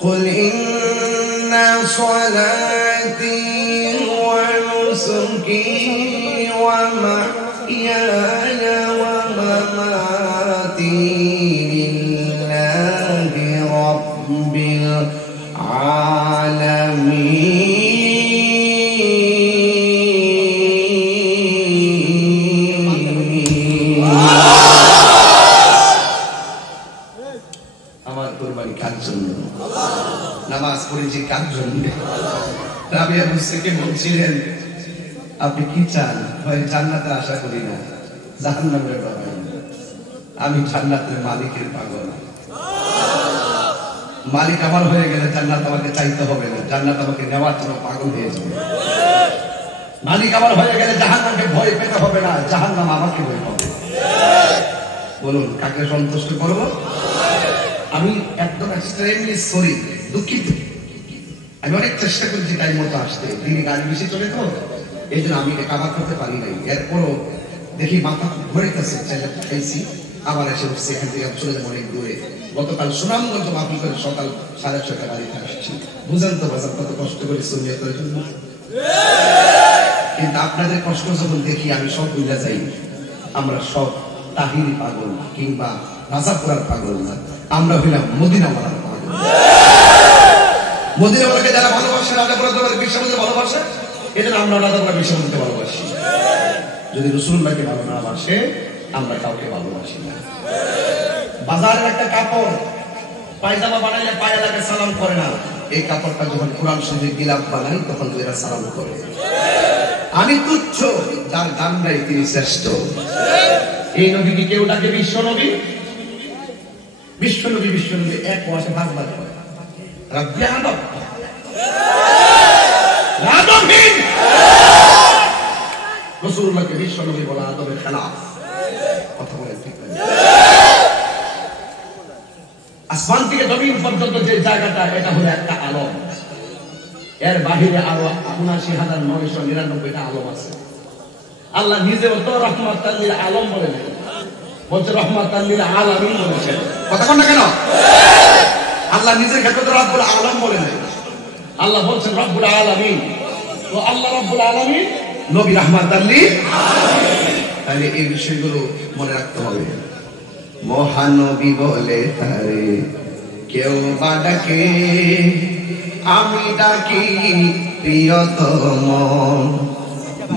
قل إن صلاتي ونسكي ومحياي ومماتي لله رب العالمين আমার কুরবানি কার জন্য নামাজ পড়েছি কার জন্য রাবিয়া মুসকে বলছিলেন আপনি কি চান হয় জান্নাতে আশা করি না জাহান্নামের ভয় আমি জান্নাতের মালিকের পাগল মালিক আমার হয়ে গেলে জান্নাত আমাকে চাইতে হবে না জান্নাত আমাকে নেওয়ার জন্য পাগল হয়ে যাবে মালিক আমার হয়ে গেলে জাহান্নামকে ভয় পেতে হবে না জাহান্নাম আমাকে ভয় পাবে বলুন কাকে সন্তুষ্ট করব আমি একদম এক্সট্রিমলি সরি দুঃখিত আমি অনেক চেষ্টা করেছি টাইম মতো আসতে তিনি গাড়ি বেশি চলে তো এই জন্য আমি কাভার করতে পারি নাই এরপরও দেখি মাথা ঘুরাইতেছে খাইছি আবার এসে উঠছি এখান থেকে চলে যাবো অনেক দূরে গতকাল সুনামগঞ্জ মাহফিল করে সকাল 6:30 গাড়িতে আসছি বুঝেন তো বাজার কত কষ্ট করে সুন্নিয়তের জন্য কিন্তু আপনাদের কষ্ট যখন দেখি আমি সব বুঝা যাই আমরা সব তাহিরি পাগল কিংবা রাজাপুরার পাগল না আমরা হইলাম মদিনাওয়ালার পাগল মদিনাওয়ালাকে যারা ভালোবাসে রাজাপুরা দরবারে বিশ্বমন্দির ভালোবাসে এজন্য আমরা রাজাপুরা বিশ্বমন্দিরকে ভালোবাসি যদি রাসূলুল্লাহকে ভালো না বাসে আমরা কাউকে ভালোবাসি না বাজারের একটা কাপড় পায়জামা বানাইলে পায়ে লাগে সালাম করে না এই কাপড়টা যখন কোরআন শরীফে গিলাফ বানাই তখন এরা সালাম করে আমি তুচ্ছ যার দাম নাই তিনি শ্রেষ্ঠ এই নবীকে কেউ ডাকে বিশ্ব নবী বিশ্বনবী এক ওয়াসে ভাগবাদ করে রাব্বি আদম আদমহীন রাসূলুল্লাহকে বিশ্বনবী বলা আদমের খেলাফ কথা বলে ঠিক না আসমান থেকে জমিন পর্যন্ত যে জায়গাটা এটা হলো একটা আলম এর বাহিরে আরো ৭৯,৯৯৯টা আলম আছে আল্লাহ নিজেও তো রহমাতাল লিল আলম বলেন বলছে রহমাতাল লিল আলামিন বলেছেন কথা কোন না কেন আল্লাহ নিজের ক্ষেত্রে তো রব্বুল আলম বলেন আল্লাহ বলছেন রব্বুল আলামিন তো আল্লাহ রব্বুল আলামিন নবী রহমাতাল লিল আলামিন তাহলে এই বিষয়গুলো মনে রাখতে হবে মহানবী বলে তারে কেউ বা ডাকে আমি ডাকি প্রিয়তম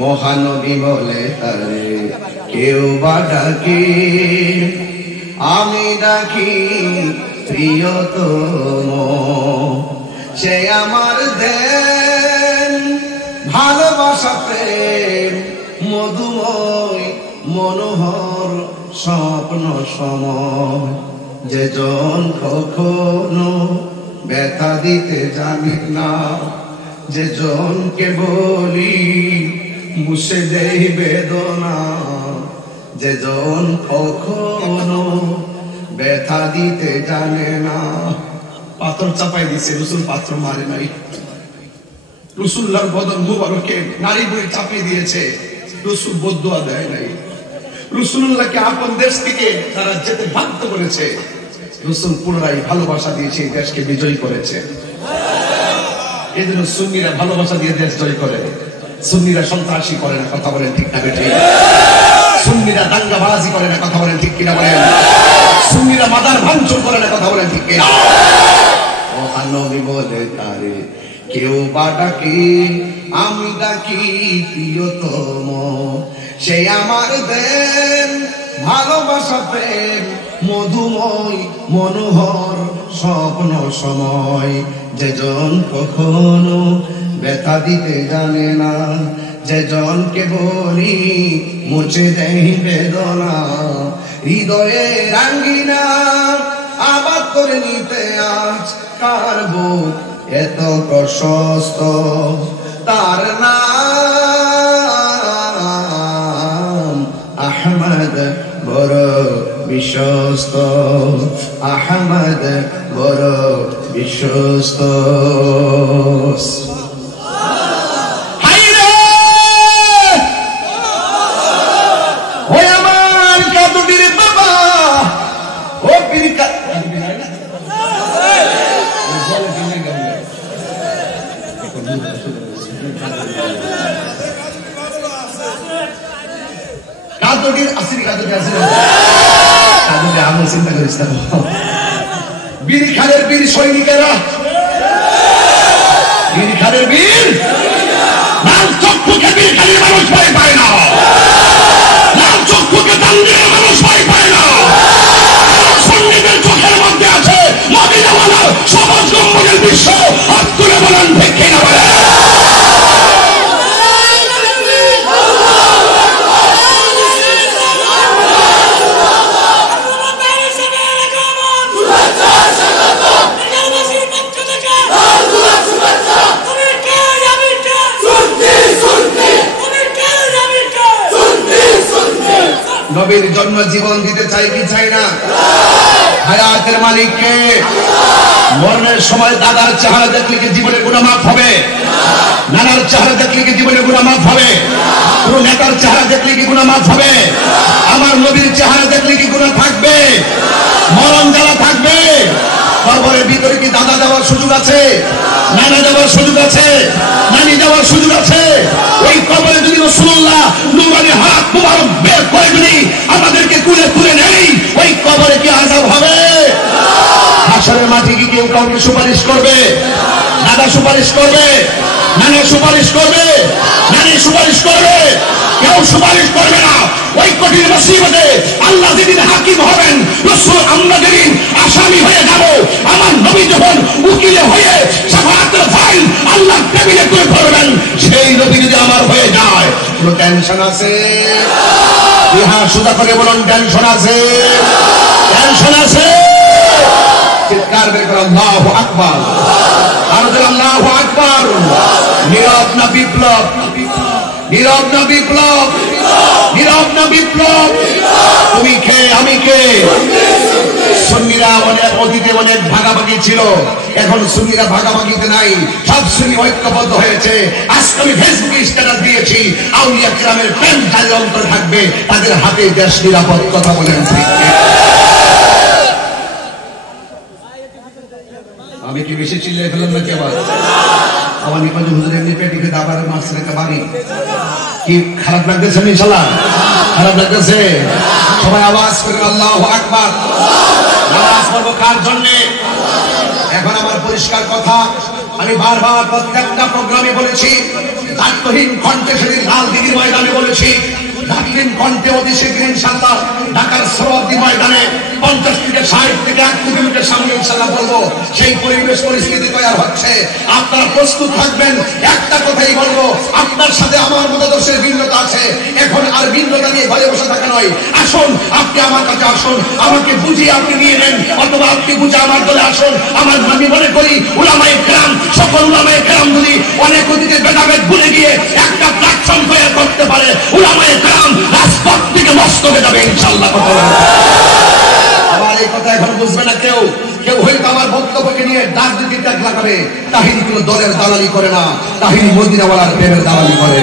মহানবী বলে তারে কেউ বা ডাকে আমি ডাকি প্রিয়তম সে আমার দেন ভালোবাসা প্রেম মধুময় মনোহর স্বপ্ন সময় যে জন কখনো ব্যথা দিতে জানে না যে জনকে বলি মুছে দেই বেদনা যে জন কখনো ব্যথা দিতে জানে না পাথর চাপাই দিছে রসুল পাথর মারে নাই রসুল্লাহর বদন মুবারকে নারী বই চাপিয়ে দিয়েছে রসুল বদদুয়া দেয় নাই রাসূলুল্লাহকে আপন দেশ থেকে তারা যেতে বাধ্য করেছে রাসূল পুনরায় ভালোবাসা দিয়ে সেই দেশকে বিজয় করেছে এজন্য সুন্নিরা ভালোবাসা দিয়ে দেশ জয় করে সুন্নিরা সন্ত্রাসী করে না কথা বলেন ঠিক না বেঠিক সুন্নিরা দাঙ্গাবাজি করে না কথা বলেন ঠিক কিনা বলেন সুন্নিরা মাদার ভাঙচুর করে না কথা বলেন ঠিক কিনা মহানবী বলে তারে কেউ বা ডাকে আমি ডাকি প্রিয়তম সে আমার দেন ভালোবাসা প্রেম মধুময় মনোহর স্বপ্ন সময় যে জন কখনো ব্যথা দিতে জানে না যে জনকে বলি মুছে দেয় বেদনা হৃদয়ে রাঙ্গিনা আবাদ করে নিতে আজ কার বুক এত প্রশস্ত তার নাম আহমদ বড় বিশ্বস্ত আহমদ বড় বিশ্বস্ত কাদুটির আসিরি কাদুটি আছে কাদুটি আমল চিন্তা করিস না বীর খালের বীর সৈনিকেরা বীর খালের বীর লাল চক্ষুকে বীর খালের মানুষ ভয় পায় না লাল চক্ষুকে টাঙ্গিয়ে মানুষ ভয় পায় না সন্নিদের চোখের মধ্যে আছে মদিনাওয়ালার সমাজ গম্বুজের বিশ্ব হাত তুলে বলেন ঠিক কিনা বলেন নবীর জন্য জীবন দিতে চাই কি চাই না হায়াতের মালিককে মরণের সময় দাদার চেহারা দেখলে কি জীবনে গুনাহ মাফ হবে নানার চেহারা দেখলে কি জীবনে গুনাহ মাফ হবে কোন নেতার চেহারা দেখলে কি গুনাহ মাফ হবে আমার নবীর চেহারা দেখলে কি গুনাহ থাকবে মরণ জ্বালা থাকবে কবরের ভিতরে কি দাদা যাওয়ার সুযোগ আছে নানা যাওয়ার সুযোগ আছে নানি যাওয়ার সুযোগ আছে ওই কবরে যদি রাসূলুল্লাহ নূরানি হাত মুবারক বের করে যদি আমাদেরকে কুলে তুলে নেই ওই কবরে কি আযাব হবে হাশরের মাঠে কি কেউ কাউকে সুপারিশ করবে দাদা সুপারিশ করবে নানা সুপারিশ করবে নানি সুপারিশ করবে কেউ সুপারিশ করবে না ওই কঠিন মুসিবতে আল্লাহ যেদিন হাকিম হবেন রাসূল আমরা যেদিন আসামি হয়ে যাব আমার নবী যখন উকিল হয়ে শাফাআতের ফাইল আল্লাহ টেবিলে করে ধরবেন সেই নবী যদি আমার হয়ে যায় কোনো টেনশন আছে ইহা সুদা করে বলুন টেনশন আছে টেনশন আছে চিৎকার বের করে আল্লাহু আকবার আর আল্লাহু আকবার নীরব না বিপ্লব নীরব না বিপ্লব নীরব না বিপ্লব তুমি কে আমি কে সুন্নিরা অনেক অতীতে অনেক ভাগাভাগি ছিল এখন সুন্নিরা ভাগাভাগিতে নাই সব সুন্নি ঐক্যবদ্ধ হয়েছে আজকে আমি ফেসবুকে স্ট্যাটাস দিয়েছি আউলিয়া কিরামের প্রেম যাদের অন্তর থাকবে তাদের হাতে দেশ নিরাপদ কথা বলেন ঠিক আমি কি বেশি চিল্লাই ফেললাম নাকি আমার নিপাজ হুজুর এমনি পেটিকে দাবারে মারছে একটা বাড়ি কি খারাপ লাগতেছে ইনশাআল্লাহ খারাপ লাগতেছে সবাই আওয়াজ করে আল্লাহু আকবার নামাজ পড়ব কার জন্য এখন আমার পরিষ্কার কথা আমি বারবার প্রত্যেকটা প্রোগ্রামে বলেছি দায়িত্বহীন কণ্ঠে সেদিন লাল দিঘির ময়দানে বলেছি দায়িত্বহীন কণ্ঠে অতি শীঘ্র ইনশাআল্লাহ ঢাকার সরোয়ার্দী ময়দানে 50 থেকে 60 থেকে 1 কিলোমিটার সামনে ইনশাআল্লাহ বলবো সেই পরিবেশ পরিস্থিতি তৈরি হচ্ছে আপনারা প্রস্তুত থাকবেন একটা কথাই বলবো আপনার সাথে আমার মতাদর্শের ভিন্নতা আছে এখন আর ভিন্নতা নিয়ে ঘরে বসে থাকা নয় আসুন আপনি আমার কাছে আসুন আমাকে বুঝিয়ে আপনি নিয়ে নেন অথবা আপনি বুঝে আমার দলে আসুন আমার আমি মনে করি উলামায়ে কেরাম সকল উলামায়ে কেরাম যদি অনেক অতীতের ভেদাভেদ ভুলে গিয়ে একটা প্ল্যাটফর্ম তৈরি করতে পারে উলামায়ে কেরাম রাজপথ থেকে নষ্ট হয়ে যাবে ইনশাআল্লাহ আমার এই কথা এখন বুঝবে না কেউ কেউ হয়তো আমার বক্তব্যকে নিয়ে রাজনীতির দাগ লাগাবে তাহিনী কোনো দলের দালালি করে না তাহিনী মদিনাওয়ালার প্রেমের দালালি করে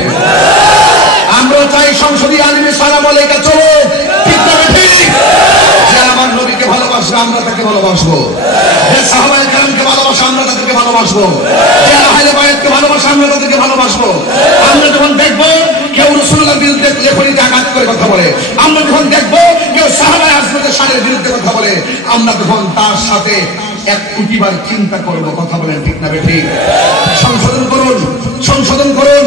আমরা চাই সংসদীয় আইনে সালাম আলাইকা চলো ঠিক না ঠিক যে আমার নবীকে ভালোবাসবে আমরা তাকে ভালোবাসবো যে সাহাবায়ে কেরামকে ভালোবাসে আমরা তাদেরকে ভালোবাসবো যে আহলে বায়াতকে ভালোবাসে আমরা তাদেরকে ভালোবাসবো আমরা যখন দেখবো কেউ রাসূলুল্লাহর বিরুদ্ধে লেখনীতে আঘাত করে কথা বলে আমরা যখন দেখবো কেউ সাহাবায়ে আজমতের শানের বিরুদ্ধে কথা বলে আমরা তখন তার সাথে এক কোটিবার চিন্তা করব কথা বলেন ঠিক না ঠিক সংশোধন করুন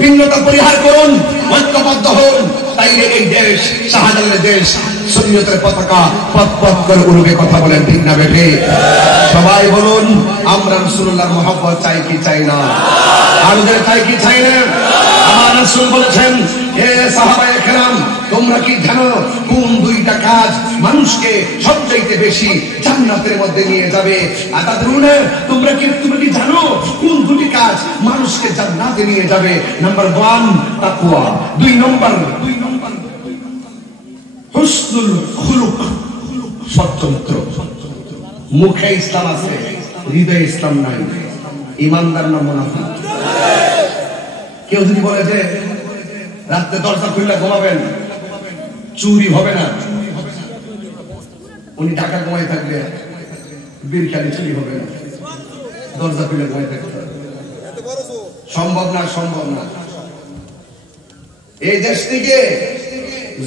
ভিন্নতা পরিহার করুন ঐক্যবদ্ধ হন তাইলে এই দেশ শাহজালালের দেশ সুন্নিয়তের পতাকা পথ পথ করে উড়বে কথা বলেন ঠিক না ঠিক সবাই বলুন আমরা রাসূলুল্লাহর মহব্বত চাই কি চাই না আমাদের চাই কি চাই না আমার রাসূল বলেছেন হে সাহাবায়ে কেরাম তোমরা কি জানো কোন দুইটা কাজ মানুষকে সবচাইতে বেশি জান্নাতের মধ্যে নিয়ে যাবে আতাদরুনা তোমরা কি জানো কোন দুটি কাজ মানুষকে জান্নাতে নিয়ে যাবে নাম্বার 1 তাকওয়া 2 নম্বর হুসনুল খুলুক সৎচরিত্র মুখে ইসলাম আছে হৃদয়ে ইসলাম নাই ঈমানদার না মুনাফিক কেউ যদি বলে যে রাতে দরজা খুলে ঘুমাবেন চুরি হবে না উনি টাকা কমাই থাকবে বীরখালি চুরি হবে না দরজা খুলে ঘুমাই থাকবে সম্ভব না এই দেশ থেকে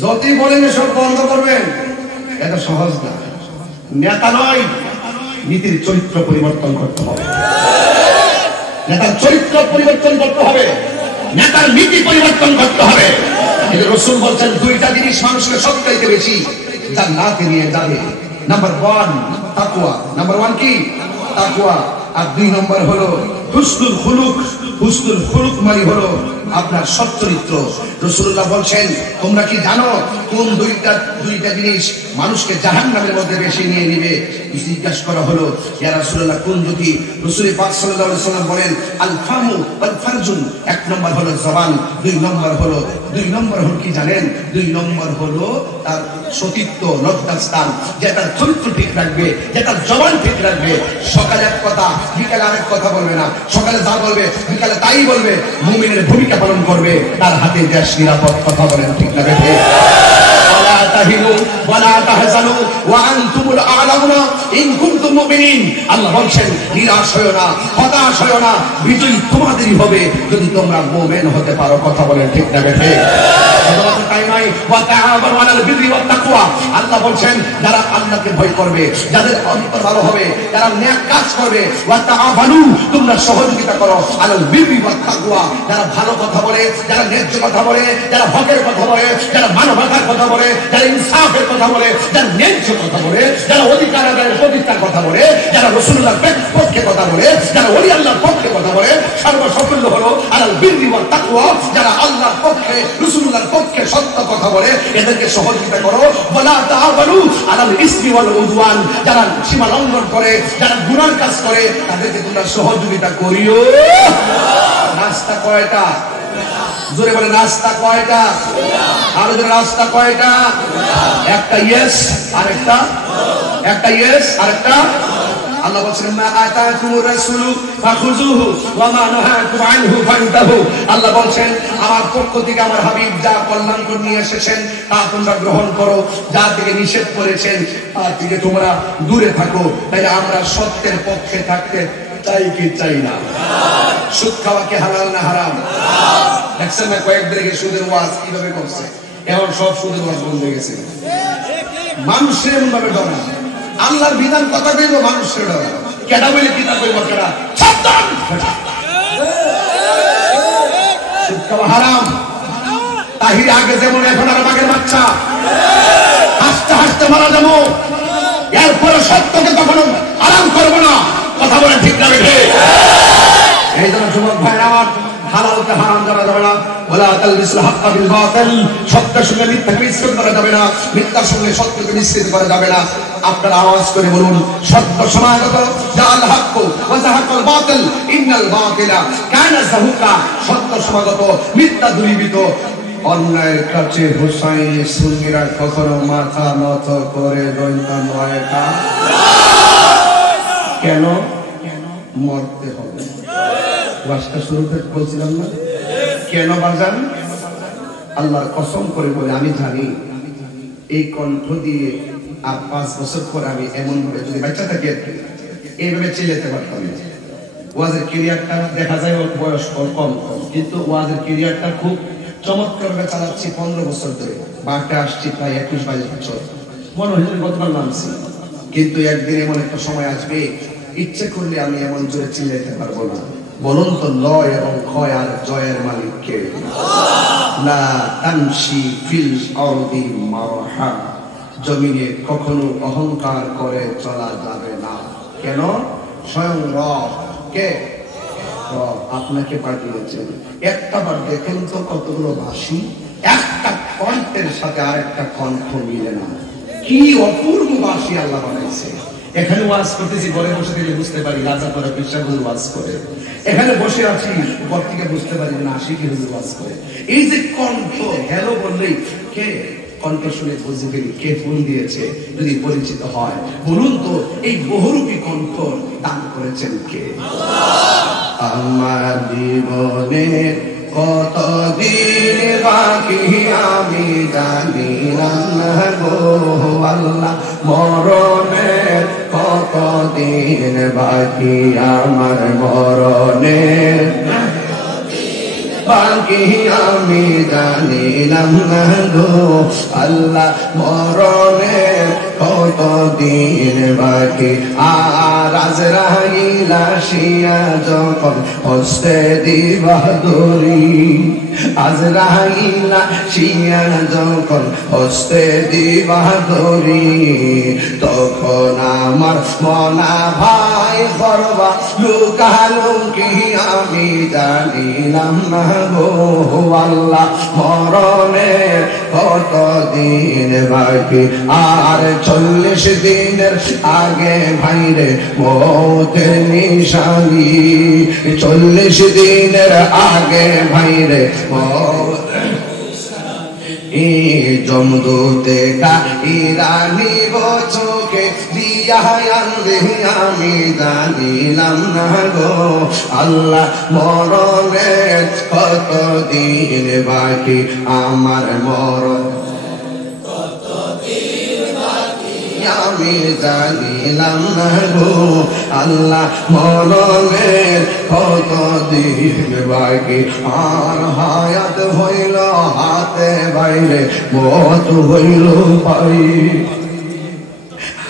যতই বলেন সব বন্ধ করবেন, এটা সহজ না। নেতা নয়, নীতির চরিত্র পরিবর্তন করতে হবে। নেতার চরিত্র পরিবর্তন করতে হবে, নেতার নীতি পরিবর্তন করতে হবে। রাসূল বলছেন দুইটা জিনিস মানুষকে সবচাইতে বেশি জান্নাতে নিয়ে যাবে। নাম্বার 1 তাকওয়া। নাম্বার 1 কি? তাকওয়া। আর 2 নম্বর হলো হুসনুল খুলুক। হুসনুল খুলুক মানে হলো আপনার সচ্চরিত্র। রাসূলুল্লাহ বলছেন তোমরা কি জানো কোন দুইটা জিনিস মানুষকে জাহান্নামের মধ্যে বেশি নিয়ে নেবে? জিজ্ঞাসা করা হলো ইয়া রাসূলুল্লাহ কোন দুটি? রাসূল পাক সাল্লাল্লাহু আলাইহি ওয়াসাল্লাম বলেন আল ফামু ওয়াল ফারজুন। 1 নম্বর হলো জবান, 2 নম্বর হলো কি জানেন? 2 নম্বর হলো তার সতীত্ব, লজ্জাস্থান, যেটা চরিত্র ঠিক রাখবে, যেটা জবান ঠিক রাখবে। সকালে এক কথা, বিকালে আরেক কথা বলবে না। সকালে যা বলবে বিকালে তাই বলবে। মুমিনের ভূমিকা পালন করবে, তার হাতে দেশ নিরাপদ। কথা বলেন ঠিক না বেঠিক? ওয়ালা তাহিনু ওয়ালা তাহজানু ওয়া আনতুমুল আ'লাউনা ইন কুনতুম মুমিনিন। আল্লাহ বলছেন নিরাশ হয়ো না, হতাশ হয়ো না, বিজয় তোমাদেরই হবে যদি তোমরা মুমিন হতে পারো। কথা বলেন ঠিক না বেঠিক? তাই নয়, ওয়া তাআওয়ানু আলাল বিররি ওয়াত তাকওয়া। আল্লাহ বলছেন যারা আল্লাহকে ভয় করবে, যাদের অন্তর ভালো হবে, যারা নেক কাজ করবে, ওয়া তাআওয়ানু তোমরা সহযোগিতা করো আলাল বিররি ওয়াত তাকওয়া। যারা ভালো কথা বলে, যারা ন্যায্য কথা বলে, যারা হকের কথা বলে, যারা মানবতার কথা বলে, যারা ইনসাফের কথা বলে, যারা ন্যায্য কথা বলে, যারা অধিকার আদায়ের প্রতিষ্ঠার কথা বলে, যারা রাসূলুল্লাহর পক্ষে কথা বলে, যারা ওলি আল্লাহর পক্ষে কথা বলে, সর্বসাফল্য হলো আলাল বিররি ওয়াত তাকওয়া। যারা আল্লাহর পক্ষে, রাসূলুল্লাহর পক্ষে সত্য কথা বলে, এদেরকে সহযোগিতা করো। ওয়ালা তাআওয়ানু আলাল ইসমি ওয়াল উদওয়ান। যারা সীমা লঙ্ঘন করে, যারা গুনার কাজ করে, তাদেরকে তোমরা সহযোগিতা করিও। রাস্তা কয়টা? জোরে বলে রাস্তা কয়টা? আরো জোরে রাস্তা কয়টা? একটা ইয়েস আর একটা ইয়েস আর একটা। আল্লাহ বলেন মা আতাকুমুর রাসূলু ফাখুযুহু ওয়া মা নাহাকুম আনহু ফান্তাহু। আল্লাহ বলেন আমার পক্ষ থেকে আমার হাবিব যা কল্যাণকর নিয়ে এসেছেন তা তোমরা গ্রহণ করো, যা থেকে নিষেধ করেছেন তার থেকে তোমরা দূরে থাকো। তাই আমরা সত্যের পক্ষে থাকতে চাই কি চাই না? সুদ খাওয়া কি হালাল না হারাম? দেখছেন না কয়েকদিন আগে সুদের ওয়াজ কিভাবে করছে? এখন সব সুদের ওয়াজ বন্ধ হয়ে গেছে। মানুষের এমন ভাবে ডরা, আল্লাহর বিধান কথা কইব মানুষের ডরা। কেডা বলে কিতা কইব? কেডা সাবধান, সুদ খাওয়া হারাম। তাহির আগে যেমন এখন আর বাঘের বাচ্চা, হাসতে হাসতে মারা যাবো। এরপরে সত্যকে কখনো আরাম করবো না। কথা বলে ঠিক না বেঠে? এই জন্য যুবক ভাইরা আমার, হালালকে হারাম করা যাবে না। ওয়ালা তালবিসুল হাক্কা বিল বাতিল। সত্যের সঙ্গে মিথ্যাকে মিশ্রিত করা যাবে না, মিথ্যার সঙ্গে সত্যকে মিশ্রিত করা যাবে না। আপনারা আওয়াজ করে বলুন সত্য সমাগত জাল হাক্কু ওয়া যাহাকাল বাতিল ইন্নাল বাতিলা কানা যাহুকা। সত্য সমাগত, মিথ্যা দূরীভূত। অন্যায়ের কাছে হুসাইন সুন্নিরা কখনো মাথা নত করে দৈন্তা নয় কা। কেন? মরতে হবে। ওয়াজটা শুরুতে বলছিলাম না কেন বাজান? আল্লাহর কসম করে বলে আমি জানি এই কণ্ঠ দিয়ে আর 5 বছর পর আমি এমন ভাবে যদি বাচ্চা থাকি এইভাবে চিল্লাতে পারতাম না। ওয়াজের ক্যারিয়ারটা দেখা যায় ওর বয়স কম, কিন্তু ওয়াজের ক্যারিয়ারটা খুব চমৎকার ভাবে চালাচ্ছি 15 বছর ধরে। বাড়তে আসছি প্রায় 21-22 বছর। মনে হয়েছিল গতকাল নামছি, কিন্তু একদিন এমন একটা সময় আসবে ইচ্ছে করলে আমি এমন জোরে চিল্লাইতে পারবো না। বলুন তো লয় এবং ক্ষয় আর জয়ের মালিক কে? লা তামশি ফিল আরদি মারহা। জমিনে কখনো অহংকার করে চলা যাবে না। কেন? স্বয়ং রব কে? রব আপনাকে পাঠিয়েছেন। একটা বার দেখেন তো কতগুলো ভাষী একটা কণ্ঠের সাথে আরেকটা কণ্ঠ মিলে না। কি অপূর্ব ভাষী আল্লাহ বানাইছে। এখানে ওয়াজ করতেছি, ঘরে বসে থেকে বুঝতে পারি রাজা করে বিশ্বাসগুলো ওয়াজ করে। এখানে বসে আছি, ঘর থেকে বুঝতে পারি না আশিকি হুজুর ওয়াজ করে। এই যে কণ্ঠ, হ্যালো বললেই কে কণ্ঠ শুনে বুঝে গেলি কে ফোন দিয়েছে। যদি পরিচিত হয় বলুন তো এই বহুরূপী কণ্ঠ দান করেছেন কে? আমার জীবনে কতদিন বাকি আমি জানি না গো আল্লাহ। মরণের কতদিন বাকি আমার, মরণের বাকি আমি জানিলাম না গো আল্লাহ মরণের কত দিন বাকি আর আজরাইল আসিয়া যখন হস্তে দিবা দড়ি আজরাইল আসিয়া যখন হস্তে দিবা দড়ি তখন আমার মনা ভাই করবা লুকালুকি আমি জানিলাম না গো আল্লাহ মরণের কত দিন বাকি আর 40 দিনের আগে ভাইরে মৌতের নিশানি 40 দিনের আগে ভাইরে জমদূতে কাইরানি চোখে দিয়া আমি জানিলাম না গো আল্লাহ মরণের কত দিন বাকি আমার মরণ আমি জানিলাম না গো আল্লাহ মরণের কত দিন বাকি আর হায়াত হইল হাতে বাইরে মত হইল পাই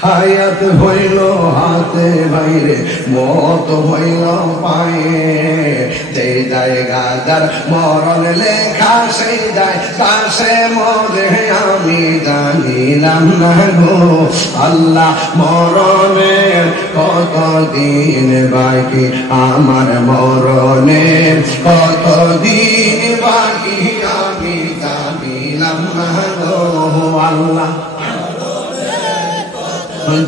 হায়াত হইল হাতে বাইরে মত হইল পায়ে যে জায়গা যার মরণ লেখা সেই যায় কাছে মরে আমি জানিলাম না গো আল্লাহ মরণের কত দিন বাকি আমার মরণের কত দিন বাকি আমি জানিলাম না গো আল্লাহ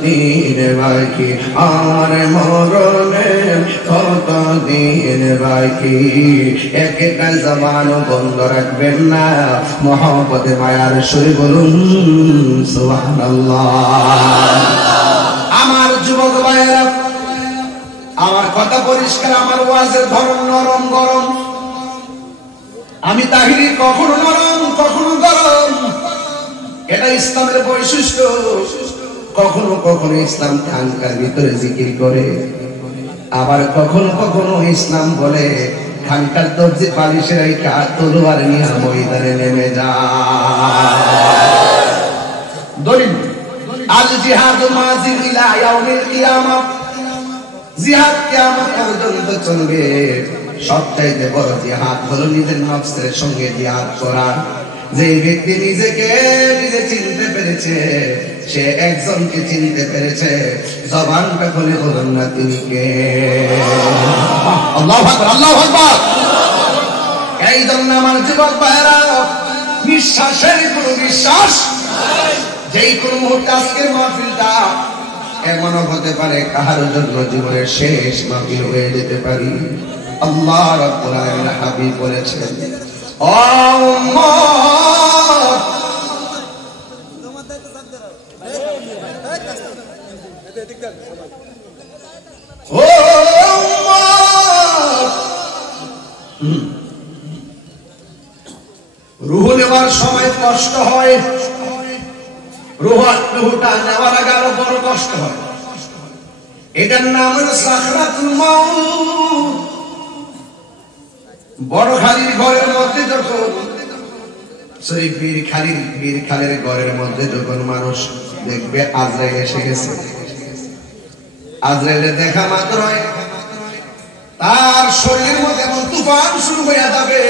দিন বাকি আর মরণের কত দিন বাকি একটা জবান বন্ধ রাখবেন না মহব্বতে মায়ার সুরে বলুন সুবহানাল্লাহ আমার যুবক ভাইরা আমার কথা পরিষ্কার আমার ওয়াজের ধরন নরম গরম আমি তাহিরি কখনো নরম কখনো গরম এটা ইসলামের বৈশিষ্ট্য কখনো কখনো ইসলাম খানকার ভিতরে জিকির করে আবার কখনো কখনো ইসলাম বলে খানকার দরজে বালিশের এই তলোয়ার নিয়ে ময়দানে নেমে যায় দলিল আল জিহাদু মাযিল ইলা ইয়াউমিল কিয়ামাহ জিহাদ কিয়ামত পর্যন্ত চলবে সবচাইতে বড় জিহাদ হলো নিজের নফসের সঙ্গে জিহাদ করা যে ব্যক্তি নিজেকে নিজে চিনতে পেরেছে সে একজনকে চিনতে পেরেছে জবানটা খুলে বলুন না তিনি কে আল্লাহু আকবার আল্লাহু আকবার এই জন্য আমার যুবক ভাইরা নিঃশ্বাসের কোনো বিশ্বাস যেই কোনো মুহূর্তে আজকের মাহফিলটা এমনও হতে পারে কাহার জন্য জীবনের শেষ মাহফিল হয়ে যেতে পারি আল্লাহ রাব্বুল আলামিন হাবিব বলেছেন ও রূহ নেওয়ার সময় কষ্ট হয় রূহটা নেওয়ার আগে আরো বড় কষ্ট হয় এটার নাম হলো সাকরাতুল মাউত বড় খালির ঘরের মধ্যে যখন সেই বীর খালের ঘরের মধ্যে যখন মানুষ দেখবে আজরাইল এসে গেছে আজরাইলের দেখা মাত্র তার শরীরের মধ্যে এমন তুফান শুরু হয়ে যাবে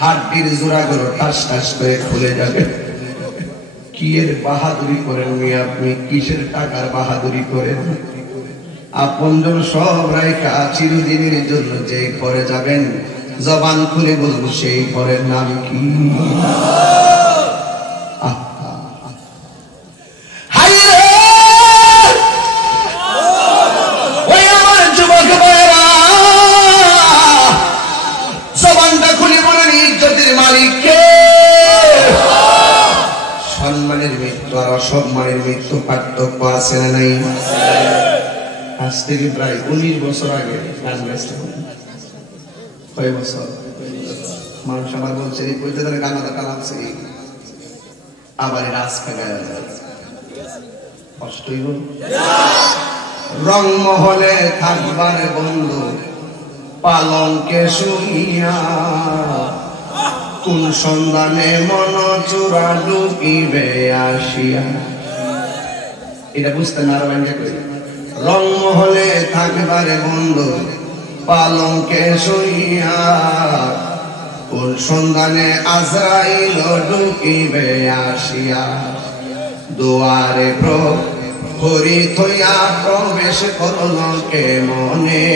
হাড্ডির জোড়াগুলো টাস টাস করে খুলে যাবে কি এর বাহাদুরি করেন মিয়া আপনি কিসের টাকার বাহাদুরি করেন আপনজন সব রাইখা চিরদিনের জন্য যে ঘরে যাবেন জবান খুলে বলবো সেই ঘরের নাম কি জবানটা খুলে বলেন ইজ্জতের মালিক কে সম্মানের মৃত্যু আর অসম্মানের মৃত্যু পার্থক্য আছে না নাই আজ থেকে প্রায় 19 বছর আগে গান গাইছে কয় বছর মানুষ আমার বলছে এই কইতে ধরে গানাটা কালাচ্ছে আবার রাজকা গায়া যায় কষ্টই হল রং মহলে থাকবার বন্ধু পালঙ্কে শুইয়া কোন সন্ধানে মন চূড়া ডুবিবে আসিয়া। এটা বুঝতে না রংমহলে থাকবারে বন্ধু পালঙ্কে শুইয়া কোন সন্ধানে আজরাইল ঢুকিবে আসিয়া। দুয়ারে প্রহরী থইয়া প্রবেশ করল কে মনে,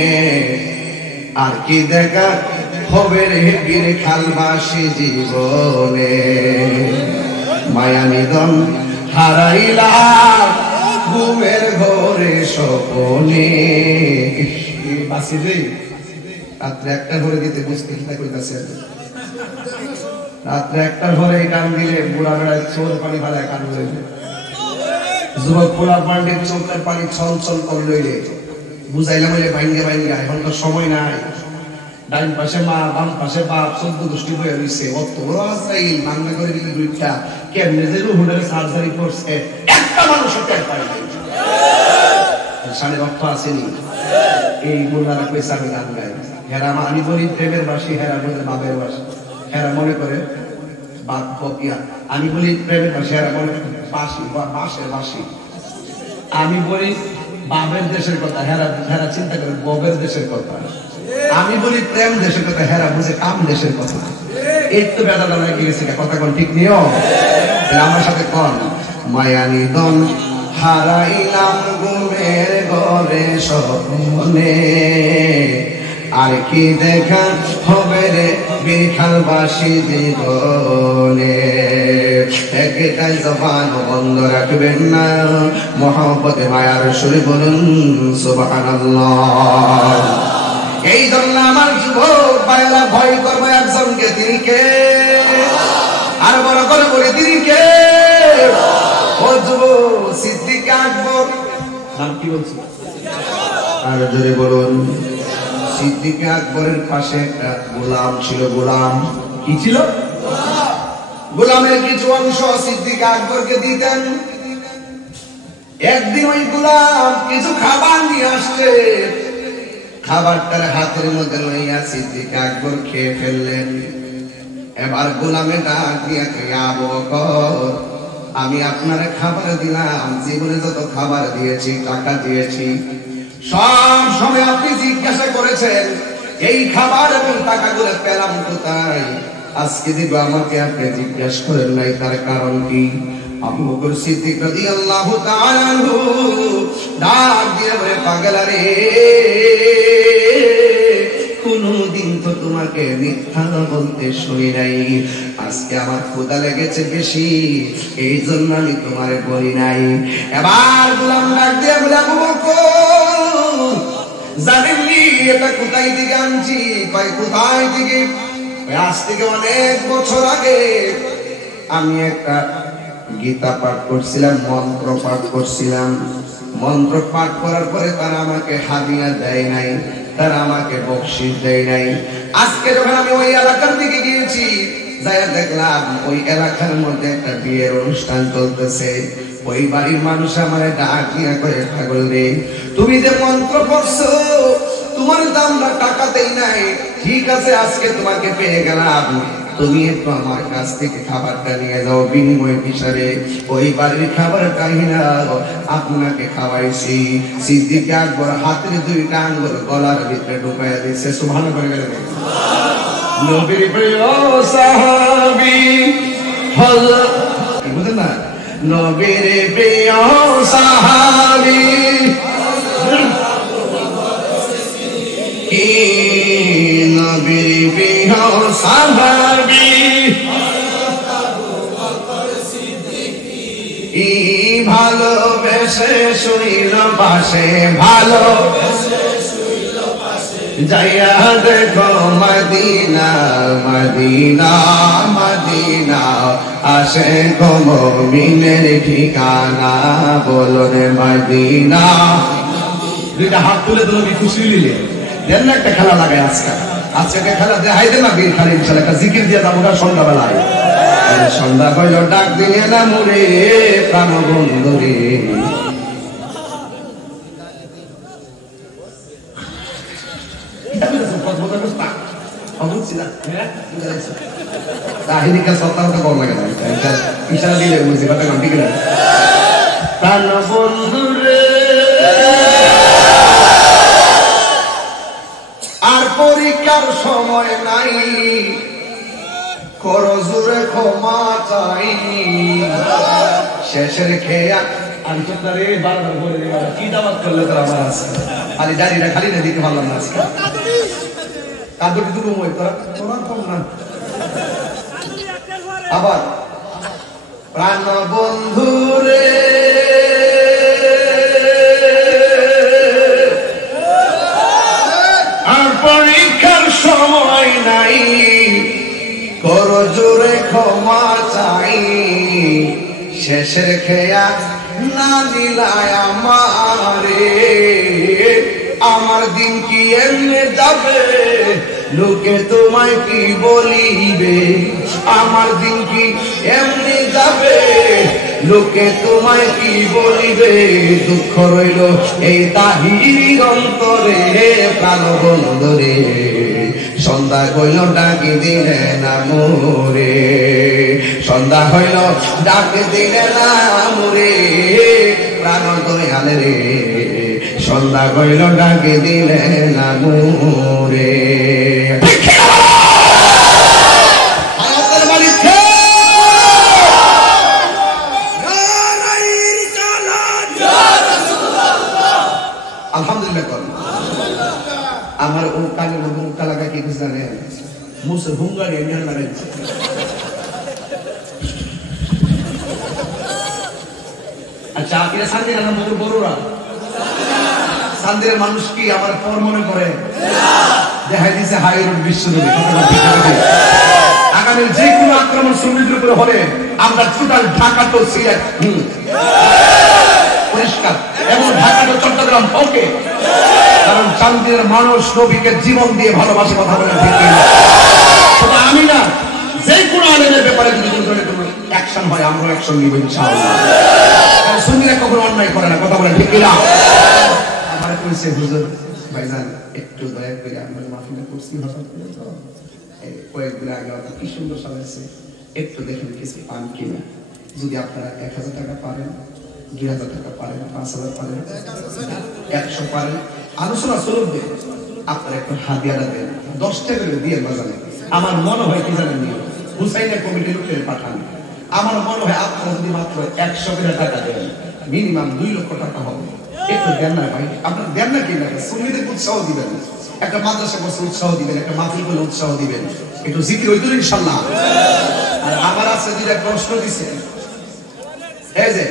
আর কি দেখা হবে রে বীর খালবাসী জীবনে। মায়া নিধন হারাইলা ঘুমের ঘরে স্বপনে। বাসি রে রাত্রে 1টা ঘরে দিতে বুঝতে কি কইতাছে, রাত্রে 1টা ঘরে কান দিলে বুড়া বেড়ায় চোর পানি ফেলায় কান লইলে, যুবক পোলা পান্ডের চোখের পানি ছল ছল করে লইলে বুঝাইলাম হইলে ভাঙ্গে ভাঙ্গে। এখন তো সময় নাই, ডাইন পাশে মা বাম পাশে বাপ 14 গোষ্ঠী হয়ে রয়েছে। অত বড় আজরাইল মাংনা করে দিলে দুইটা কেমনে যে রুহুলের সার্জারি করছে একটা মানুষ টের পায় না। সামনে রক্ত আসেনি এই মোল্লারা কইছে আমি গান গাই। হেরা আমি বলি প্রেমের বাসী, হেরা বলে বাবের বাসী। হেরা মনে করে বাপ বকিয়া, আমি বলি প্রেমের বাসী, হেরা মনে করে বাসী বা বাসের বাসী। আমি বলি বাবের দেশের কথা, হেরা হেরা চিন্তা করে ববের দেশের কথা। আমি বলি প্রেম দেশের কথা, হেরা বুঝে কাম দেশের কথা। এই তো বেদাটা লেগে গেছে, কথা কোন ঠিক নিও। আমার সাথে কোন মায়া নিধন হারাইলাম ঘুমের ঘরে স্বপ্নে, আর কি দেখা হবে রে বিখালবাসী জীবনে। একটাই জবান বন্ধ রাখবেন না, মহব্বতে মায়ার সুরে বলুন সুবহানাল্লাহ। এই জন্য আমার যুবক ভাইরা ভয় করবো একজনকে, তিনি কে? আর বড় করে বলে তিনি কে? ও যুবক সিদ্দিক আকবর। নাম কি বলছি? আর জোরে বলুন। সিদ্দিক আকবরের পাশে একটা গোলাম ছিল। গোলাম কি ছিল? গোলামের কিছু অংশ সিদ্দিক আকবরকে দিতেন। একদিন ওই গোলাম কিছু খাবার নিয়ে আসছে, খাবারটার হাতের মধ্যে লইয়া সিদ্দিক আকবর খেয়ে ফেললেন। এবার গোলামে ডাক দিয়া কইয়া, আবু বকর আমি আপনারে খাবার দিলাম, জীবনে যত খাবার দিয়েছি, টাকা দিয়েছি, সব সময় আপনি জিজ্ঞাসা করেছেন এই খাবার এবং টাকাগুলো পেলাম কোথায়। আজকে দিব আমাকে আপনি জিজ্ঞাসা করেন নাই, তার কারণ কি? আবু বকর সিদ্দিক রাদিয়াল্লাহু তাআলা আনহু ডাক দিয়ে বলে, পাগলা রে, কোনদিন তো তোমাকে মিথ্যা বলতে শুনি নাই। আজকে আমার ক্ষুধা লেগেছে বেশি, এই জন্য আমি তোমারে বলি নাই। এবার গোলাম ডাক দিয়ে বলে, আবু বকর জানেননি এটা কোথায় থেকে আনছি? কয় কোথায় থেকে? আজ থেকে অনেক বছর আগে আমি একটা গীতা পাঠ করছিলাম, মন্ত্র পাঠ করছিলাম। মন্ত্র পাঠ করার পরে তারা আমাকে হাদিয়া দেয় নাই, তারা আমাকে বকশিশ দেয় নাই। আজকে যখন আমি ওই এলাকার দিকে গিয়েছি, যাই দেখলাম ওই এলাকার মধ্যে একটা বিয়ের অনুষ্ঠান চলতেছে। ওই বাড়ির মানুষ আমার ডাক দিয়া করে, পাগল রে, তুমি যে মন্ত্র পড়ছো তোমার তো আমরা টাকা দেই নাই, ঠিক আছে আজকে তোমাকে পেয়ে গেলাম, তুমি একটু আমার কাছ থেকে খাবারটা নিয়ে যাও, বিনিময় হিসাবে ওই বাড়ির খাবারটা আপনাকে খাওয়াইছি। সিদ্দিক আকবর হাতের 2টা আঙ্গুল গলার ভিতরে ঢুকাইয়া দিচ্ছে। সুবহানাল্লাহ করে গেলেন। নবীর প্রিয় সাহাবী হযরত, কি বুঝেন না? নবীর প্রিয় সাহাবী নবীর প্রিয় সাহাবী ভালোবেসে শুইল পাশে, ভালোবেসে শুইল পাশে, যাইয়া দেখো মদিনা মদিনা মদিনা, আসে গো মুমিনের ঠিকানা, বলুন মদিনা। 2টা হাত তুলে তুমি খুশি নিলে দেন একটা খেলা লাগায়। আজকে খেলা দেখাই দে না, বীর খালি ইনশাআল্লাহ একটা জিকির দিয়ে যাবো সন্ধ্যাবেলায়। সন্ধ্যা হইল ডাক দিলে না মুরে প্রাণ বন্ধু রে, কত বছর না বুঝছি না হ্যাঁ তাহিনী কাজ সপ্তাহ তো বড় লাগে না ইশারা দিলে বুঝছি কথা কোন ঠিক না প্রাণ বন্ধুরে আর পরীক্ষার সময় নাই করো জোরে ক্ষমা চাই শেষের খেয়া আমি তো তারে বারবার বলে দিই কি দাওয়াত করলে তোর আমার আছে খালি দাঁড়িয়ে খালি না দিতে পারলাম না আজকে কাদুটি দুটো মই তোরা তোরা কম না আবার প্রাণ বন্ধুরে আর পরীক্ষার সময় নাই করো জোরে ক্ষমা চাই শেষের খেয়া না দিলায় আমারে আমার দিন কি এমনি যাবে লোকে তোমায় কি বলিবে আমার দিন কি এমনি যাবে লোকে তোমায় কি বলিবে দুঃখ রইল এই তাহির অন্তরে প্রাণ বন্ধুরে সন্ধ্যা হইল ডাকি দিলে না মোরে সন্ধ্যা হইল ডাকি দিলে না মোরে প্রাণ দয়াল রে সন্ধ্যা হইল ডাকি দিলে না মোরে আলহামদুলিল্লাহ কর আমার ও কানে মুখটা লাগা কি কিছু জানে মুসে হুঙ্গারি নিয়ে লাগাইছে আচ্ছা আপনি সাথে না মোর বড়রা সান্দের মানুষ কি আমার পর মনে করে দেখা দিয়েছে হাই রোড বিশ্বনবী আগামী যে কোনো আক্রমণ সুন্নিদের উপরে হলে আমরা টোটাল ঢাকা তো সিলেট পরিষ্কার এবং ঢাকা তো চট্টগ্রাম ওকে কারণ চান্দের মানুষ নবীকে জীবন দিয়ে ভালোবাসে কথা বলে ঠিক শুধু আমি না যে কোনো আলেমের ব্যাপারে যদি কোনো অ্যাকশন হয় আমরা অ্যাকশন নিব ইনশাআল্লাহ সুন্নিরা কখনো অন্যায় করে না কথা বলে ঠিক না আমার কইছে হুজুর ভাইজান একটু দয়া করে আমরা মাফিনা করছি হঠাৎ করে তো কয়েকদিন আগে কি সুন্দর সাজাইছে একটু দেখেন কিছু পান কিনা যদি আপনারা 1000 টাকা পারেন 2000 টাকা পারেন 5000 পারেন 100 পারেন আলোচনা চলবে আপনারা একটু হাদিয়াটা দেন 10 টাকা করে দিয়ে বাজারে আমার মনে হয় কি জানেন হুসাইনের কমিটির লোকের পাঠান আমার মনে হয় আপনারা যদি মাত্র 100 টাকা দেন মিনিমাম 2 লক্ষ টাকা হবে একটু দেন না ভাই আপনারা দেন না কি না সুন্নিদের উৎসাহ দিবেন একটা মাদ্রাসা করতে উৎসাহ দিবেন একটা মাহফিল করতে উৎসাহ দিবেন একটু জিকির হইতো ইনশাআল্লাহ আর আমার আছে দুইটা প্রশ্ন দিছে এই যে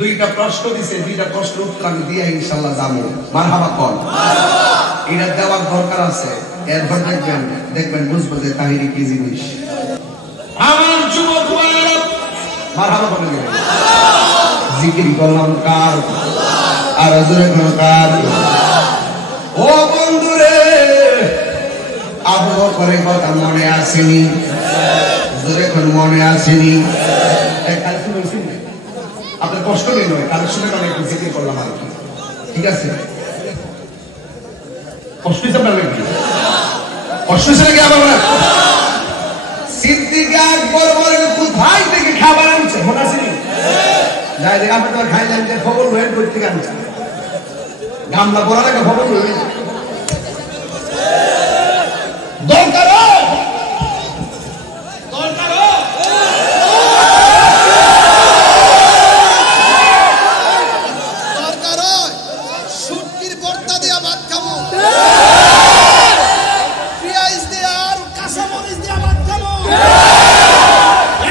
দুইটা প্রশ্ন দিছে দুইটা প্রশ্নের উত্তর আমি দিয়ে ইনশাআল্লাহ যাবো মারহাবা কোন এটা দেওয়ার দরকার আছে এরপর দেখবেন বুঝবো যে তাহিরি কি জিনিস আমার যুবক ভাইরা মারহাবা বলে গেলেন জিকির করলাম কার আর জোরে কোন কার ও বন্ধুরে আবু বকরের কথা মনে আসেনি জোরে কোন মনে আসেনি কালে শুনেছেন আপনার কষ্ট নেই নয় কালে শুনে অনেক জিকির করলাম আর ঠিক আছে কষ্ট হিসাব না নাকি কষ্ট হিসাবে কি আবার সিদ্দিক আকবর বলেন কোথায় থেকে খাবার আনছে মনে আসেনি যাই দেখ আপনি তো খাইলেন যে খবর লয়েন করতে আনছে গামলা পড়া রাখা খবর লয়েন দরকার শুটকির ভর্তা দিয়া ভাত খাবো পেঁয়াজ দিয়া আর কাঁচামরিচ দিয়া ভাত খাবো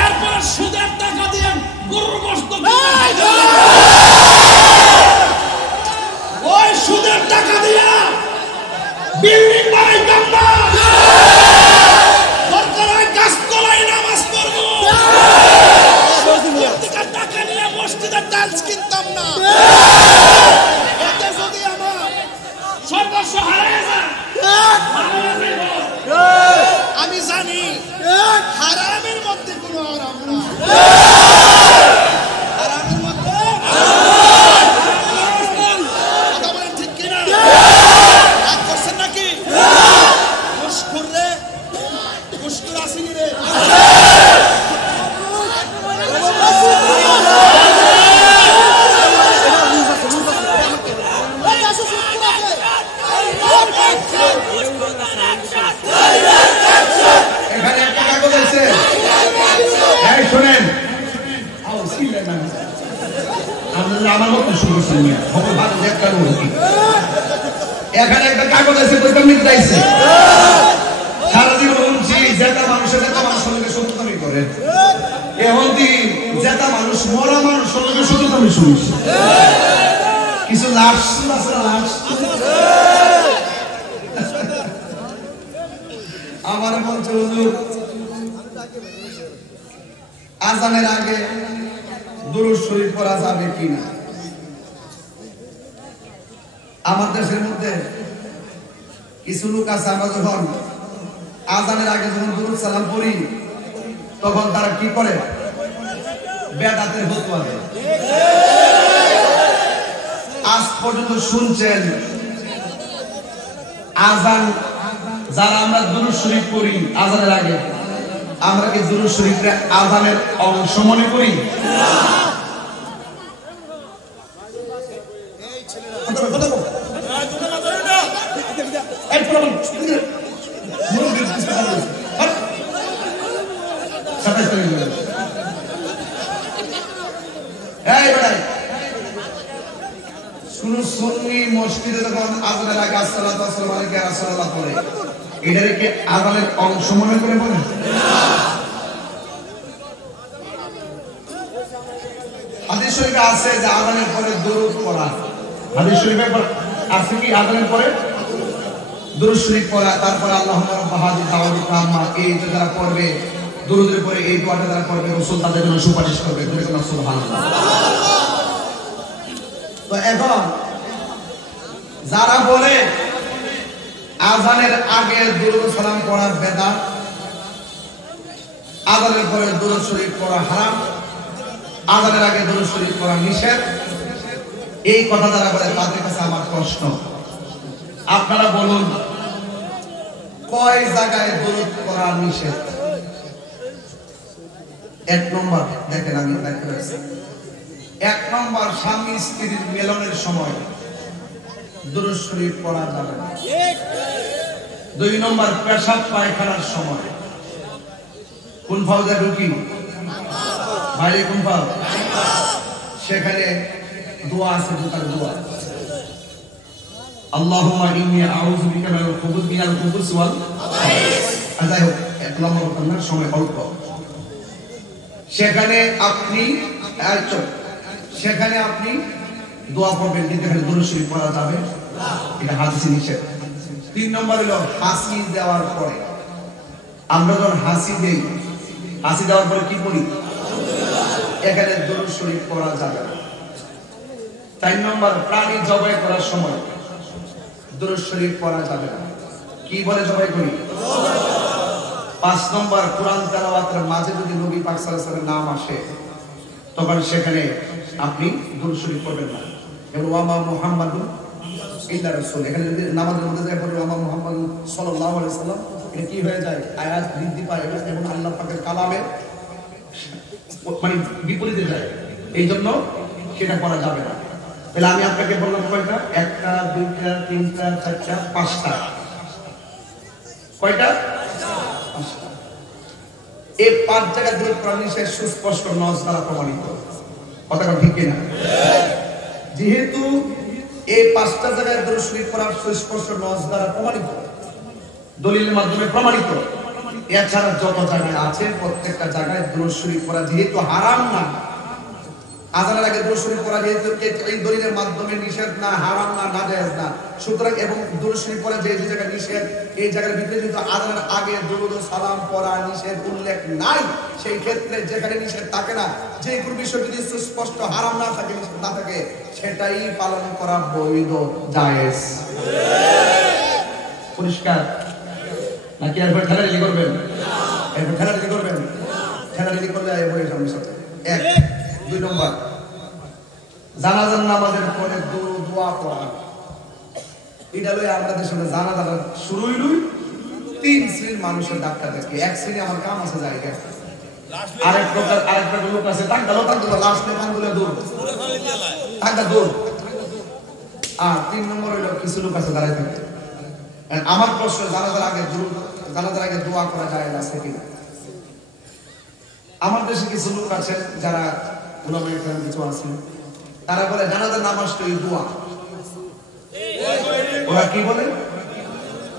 এরপর সুদের টাকা দিয়ে গরুর গোশত ওই সুদের টাকা দিয়া বিল্ডিং বানাইতাম না দরকার হয় গাছতলায় নামাজ পড়বো টাকা নিয়ে মসজিদের টাইলস কিনতাম না এতে যদি আমার সর্বস্ব হারিয়ে যায় আমি জানি হারামের মধ্যে কোনো আরাম না হারামের মধ্যে কথা বলেন ঠিক কিনা রাগ করছেন নাকি মানুষ করছেন মিয়া খবর ভালো একটা রোগী এখানে একটা কাগজ আছে বইটা মিটাইছে সারাদিন শুনছি যেটা মানুষের সঙ্গে শত্রুতামি করে এখন দিন যেটা মানুষ মরা মানুষ সঙ্গে শত্রুতামি শুনছি কিছু লাশ আছে না লাশ আমার বলছে হুজুর আজানের আগে দুরূদ শরীফ পড়া যাবে কিনা আমার দেশের মধ্যে কিছু লোক আছে আমরা যখন আজানের আগে যখন দুরূদ সালাম পড়ি তখন তারা কি করে বেদাতের ফতোয়া দেয় আজ পর্যন্ত শুনছেন আজান যারা আমরা দুরূদ শরীফ পড়ি আজানের আগে আমরা কি দুরূদ শরীফে আজানের অংশ মনে করি সুন্নি মসজিদে যখন আজানের আগে আসসালাতু ওয়াসসালামু আলাইকা ইয়া রাসূলুল্লাহ পড়ে এটারে কি আজানের অংশ মনে করে বলেন হাদিস শরীফে আছে যে আজানের পরে দরুদ পড়া হাদিস শরীফে আছে কি আজানের পরে দরুদ শরীফ পড়া তারপর আল্লাহুম্মা রাব্ব হাযিহি দাওয়াতি তাম্মা এই যে যারা পড়বে দরুদের পরে এই দোয়াটা যারা পড়বে রাসূল তাদের জন্য সুপারিশ করবে সুবহানাল্লাহ তো এখন যারা বলে আজানের আগে দুরূদ সালাম পড়া বেদাত আজানের পরে দুরূদ শরীফ পড়া হারাম আজানের আগে দুরূদ শরীফ পড়া নিষেধ এই কথা যারা বলে তাদের কাছে আমার প্রশ্ন আপনারা বলুন কয় জায়গায় দুরূদ পড়া নিষেধ এক নম্বর দেখেন আমি ব্যাখ্যা করেছি এক নম্বর স্বামী স্ত্রীর মিলনের সময় দুরূদ শরীফ পড়া যাবে না দুই নম্বর পেশাব পায়খানার সময় কোন ফাউজা ঢুকি বাইরে কোন ফাউ সেখানে দোয়া আছে দুটার দোয়া আল্লাহুম্মা ইন্নী আউযু বিকা মিনাল খুবুস ওয়াল যাই হোক এক নম্বর আপনার সময় অল্প সেখানে আপনি সেখানে আপনি দোয়া করবেন কিন্তু এখানে দুরূদ শরীফ পড়া যাবে এটা হাদিসে নিষেধ তিন নম্বর হলো হাসি দেওয়ার পরে আমরা যখন হাসি দেই হাসি দেওয়ার পরে কি করি এখানে দুরূদ শরীফ পড়া যাবে না চার নম্বর প্রাণী জবাই করার সময় দুরূদ শরীফ পড়া যাবে না কি বলে জবাই করি পাঁচ নম্বর কোরআন তেলাওয়াতের মাঝে যদি নবী পাক সাল্লাল্লাহু আলাইহি ওয়াসাল্লামের নাম আসে তখন সেখানে আপনি দুরূদ শরীফ পড়বেন না এবং ওয়ামা মুহাম্মাদুন ইল্লা রাসূল এখানে যদি নামাজের মধ্যে যায় পড়বে ওয়ামা মুহাম্মাদুন সাল্লাল্লাহু আলাইহি ওয়াসাল্লাম এটা কি হয়ে যায় আয়াত বৃদ্ধি পায় এবং আল্লাহ পাকের কালামে মানে বিপরীতে যায় এইজন্য সেটা করা যাবে না তাহলে আমি আপনাকে বললাম কয়টা একটা দুইটা তিনটা চারটা পাঁচটা কয়টা এই পাঁচ জায়গা দুরূদ পড়া নিষেধ সুস্পষ্ট নস দ্বারা প্রমাণিত কথাটা ঠিক কিনা যেহেতু এই পাঁচটা জায়গায় দুরূদ শরীফ পড়া সুস্পষ্ট নস দ্বারা প্রমাণিত দলিলের মাধ্যমে প্রমাণিত এছাড়া যত জায়গায় আছে প্রত্যেকটা জায়গায় দুরূদ শরীফ পড়া যেহেতু হারাম না আজানের আগে দুরূদ শরীফ পড়া যেহেতু এই দলিলের মাধ্যমে নিষেধ না হারাম না নাজায়েজ না সুতরাং এবং দুরূদ শরীফ পড়া যে জায়গায় নিষেধ এই জায়গার ভিতরে যেহেতু আজানের আগে দুরূদ ও সালাম পড়া নিষেধ উল্লেখ নাই সেই ক্ষেত্রে যেখানে নিষেধ থাকে না যে কোনো বিষয় যদি সুস্পষ্ট হারাম না থাকে নিষেধ না থাকে সেটাই পালন করা বৈধ জায়েজ পরিষ্কার নাকি এরপর ঠেলাঠেলি করবেন এরপর ঠেলাঠেলি করবেন ঠেলাঠেলি করলে এরপরে সামনে সাথে এক দুই নম্বর জানাজার নামাজের পরে দোয়া পড়া এটা লই আমরা দেশে জানাজার শুরুই লই তিন শ্রেণীর মানুষের ধাক্কা দেখি এক শ্রেণী আমার কাম আছে জায়গা আরেকটা লোক আছে তাকদালো লাস্ট নে পাঙ্গুলে দূর তাকদা দূর আর তিন নম্বর হলো কিছু লোক আছে দাঁড়ায় থাকে আমার প্রশ্ন জানাজার আগে দোয়া করা যায় না আছে কিনা আমার দেশে কিছু লোক আছে যারা উলামায়ে কেরাম কিছু আছেন তারা বলে জানাজার নামাজটাই দোয়া। ওরা কি বলে?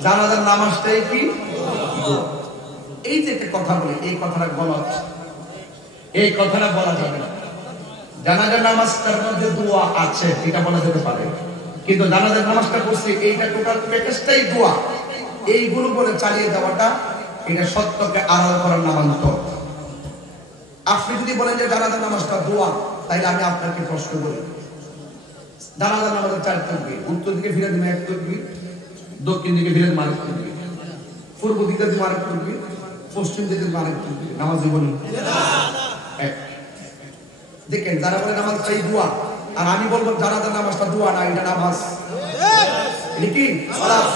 জানাজার নামাজটাই কি দোয়া। এই যে একটা কথা বলে, এই কথাটা গলত, এই কথাটা বলা যাবে না। জানাজার নামাজটার মধ্যে দোয়া আছে এটা বলা যেতে পারে, কিন্তু জানাজার নামাজটা করছে এইটা টোটাল প্যাকেজটাই দোয়া, এইগুলো বলে চালিয়ে যাওয়াটা এটা সত্যকে আড়াল করার নামান্তর। আপনি যদি বলেন যে জানাজার নামাজটা দোয়া, তাইলে আমি আপনাকে প্রশ্ন করি, জানাজার নামাজের 4 তাকবীর, উত্তর দিকে ফিরে দিবেন 1 তাকবীর, দক্ষিণ দিকে ফিরে দিবেন 1 তাকবীর, পূর্ব দিকে দিবেন 1 তাকবীর, পশ্চিম দিকে দিবেন 1 তাকবীর, নামাজ জীবন না। দেখেন যারা বলে নামাজ চাই দোয়া, আর আমি বলবো জানাজার নামাজটা দোয়া না, এটা নামাজ। এটা কি সালাত?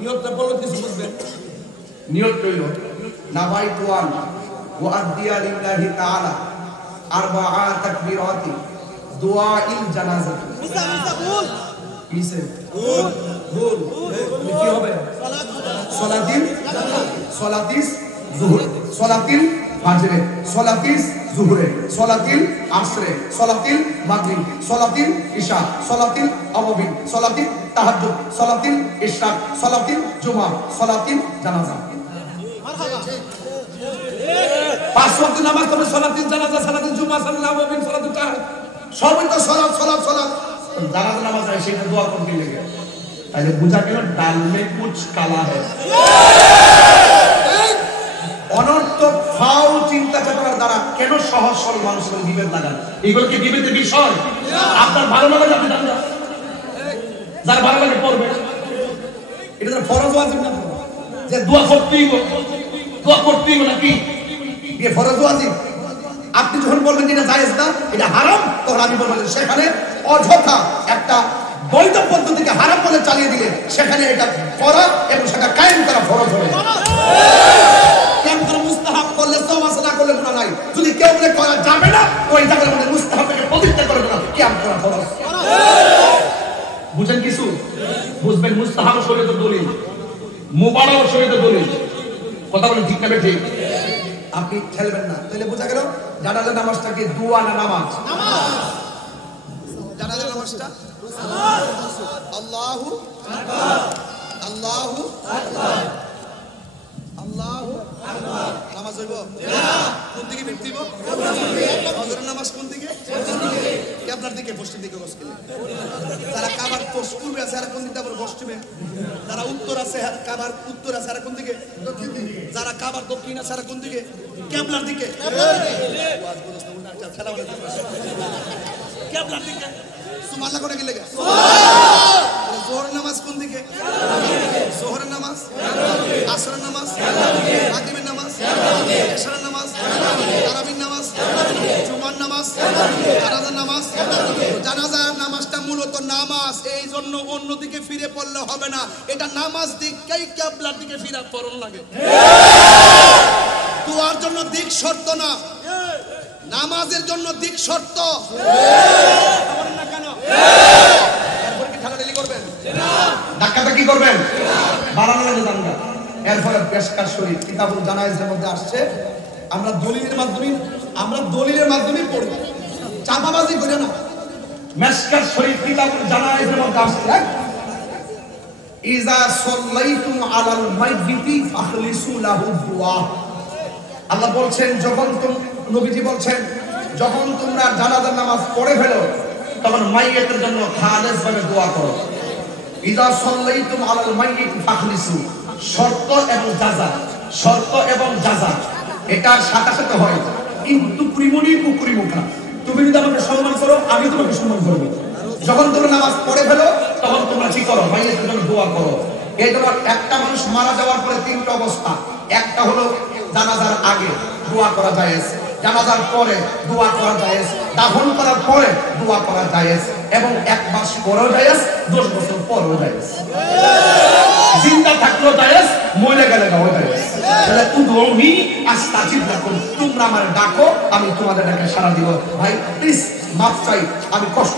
নিয়তটা বলতে কিছু বুঝবেন। নিয়ত হইল নাবাইতু আন ওয়া আদিয়া লিল্লাহি তাআলা আরবাআ তাকবীরাতি দুআইল জানাজা। ভুল কিসে? ভুল কি হবে? সালাতিস যুহর, সালাতিল ফাজরে, সালাতিস যুহরে, সালাতিল আসরে, সালাতিল মাগরিব, সালাতিল ইশা, সালাতিল আওয়াবিন, সালাতিল তাহাজ্জুদ, সালাতিল ইশরাক, সালাতিল জুমা, সালাতিল জানাজা। মারহাবা। 5 ওয়াক্ত নামাজ তবে সালাতিল জানাজা, সালাতিল জুমা, সালাতিল আওয়াবিন, সালাতিল তাহাজ্জুদ, সবই তো সালাত সালাত সালাত। জানাজা নামাজ আছে সেটা দোয়া করতে লাগে, তাহলে বুঝা গেল ডাল মে কুছ কালা হ্যায়। অনর্থক ফাউল চিন্তা চেতনার দ্বারা কেন সহজ সরল মানুষের বিভেদ লাগান? এগুলো কি বিভেদের বিষয়? আপনার ভালো লাগে আপনি জানেন, যার ভালো লাগে পড়বে, এটা তো ফরজ ওয়াজিব না যে দোয়া করতেই হবে, দোয়া করতেই হবে নাকি? এটা ফরজ ওয়াজিব। আপনি যখন বলবেন যে এটা জায়েজ না, এটা হারাম, তখন আমি বলবো সেখানে অযথা একটা বৈধ পদ্ধতিকে হারাম বলে চালিয়ে দিলে সেখানে এটা করা এবং সেটা কায়েম করা ফরজ হবে। মুস্তাহাব করলে সওয়াব না করলে গুনাহ নাই। যদি কেউ বলে করা যাবে না, ওই জায়গার মধ্যে মুস্তাহাবকে প্রতিষ্ঠা করে না, কিয়াম করা ফরজ। বুঝেন কিছু? বুঝবেন মুস্তাহাব শরীয়তের দলিল, মুবারক শরীয়তের দলিল। কথা বলেন ঠিক না ঠিক? আপনি খেলবেন না, তাহলে বোঝা গেল জানাজা নামাজটা কি দোয়া না নামাজ? নামাজ। জানাজা নামাজটা আল্লাহু আকবার, আল্লাহু আকবার, আল্লাহু আকবার। নামাজ হইব না, কোন দিকে ফিরতিব? ফজরের নামাজ কোন দিকে? কিবলার দিকে, পশ্চিম দিকে বসলে। যারা কাবার পূর্বে আছে আর কোন দিকে আবার বসবে? যারা উত্তর আছে আর কাবার উত্তর আছে আর কোন দিকে? দক্ষিণ দিকে। যারা কাবার দক্ষিণ আছে আর কোন দিকে? কিবলার দিকে। ওয়াজ বলছ না, উল্টা খেলা বলে কিবলার দিকে। সুবহানাল্লাহ করে কি লাগে? সুবহানাল্লাহ। যোহরের নামাজ কোন দিকে? যোহরের নামাজ, আসরের নামাজ, মাগরিবের নামাজ, এশারের নামাজ, তারাবির নামাজ, জুমার নামাজ, জানাজার নামাজ। জানাজার নামাজটা মূলত নামাজ, এই জন্য অন্যদিকে ফিরে পড়লে হবে না। এটা নামাজ দিককেই কিবলার দিকে ফিরে পড়ন লাগে। দোয়ার জন্য দিক শর্ত না, নামাজের জন্য দিক শর্ত। বলেন না কেন? এরপর কি ঠাকাঠাকি করবেন? ধাক্কাধাক্কি করবেন? বাড়ানো লাগে দাঙ্গা। এরপরে পেশকার শরীফ কিতাবুল জানায়েজের মধ্যে আসছে, আমরা দলিলের মাধ্যমে পড়ি, চাপাবাজি করি না। মেশকার শরীফ কিতাবুল জানায়েজের মধ্যে আসছে, ইজা সাল্লাইতুম আলাল মাইয়িতি ফাখলিসু লাহু দুআ। আল্লাহ বলছেন, নবীজি বলছেন, যখন তোমরা জানাজার নামাজ পড়ে ফেলো তখন মাইয়িতের জন্য খালেস ভাবে দোয়া করো। ইজা সাল্লাইতুম আলাল মাইয়িতি ফাখলিসু, শর্ত এবং জাযা, শর্ত এবং জাযা এটা সাথে সাথে হয়। কিন্তু কুরিমুনি কুকুরিমুখা, তুমি যদি আমাকে সম্মান করো আমি তোমাকে সম্মান করব। যখন তোমরা নামাজ পড়ে ফেলো তখন তোমরা কি করো? মাইয়িতের জন্য দোয়া করো। এই তোমার একটা মানুষ মারা যাওয়ার পরে 3টা অবস্থা। একটা হলো জানাজার আগে দোয়া করা জায়েজ, জানাজার পরে দোয়া করা জায়েজ, দাফন করার পরে দোয়া করা জায়েজ, এবং 1 মাস পরেও জায়েজ, 10 বছর পরেও জায়েজ। জিন্দা থাকলেও জায়েজ, মরে গেলে জায়েজ। তাহলে উদউনি আস্তাজিব লাকুম, তোমরা আমারে ডাকো আমি তোমাদের ডাকে সাড়া দিব। ভাই প্লিজ মাফ চাই, আমি কষ্ট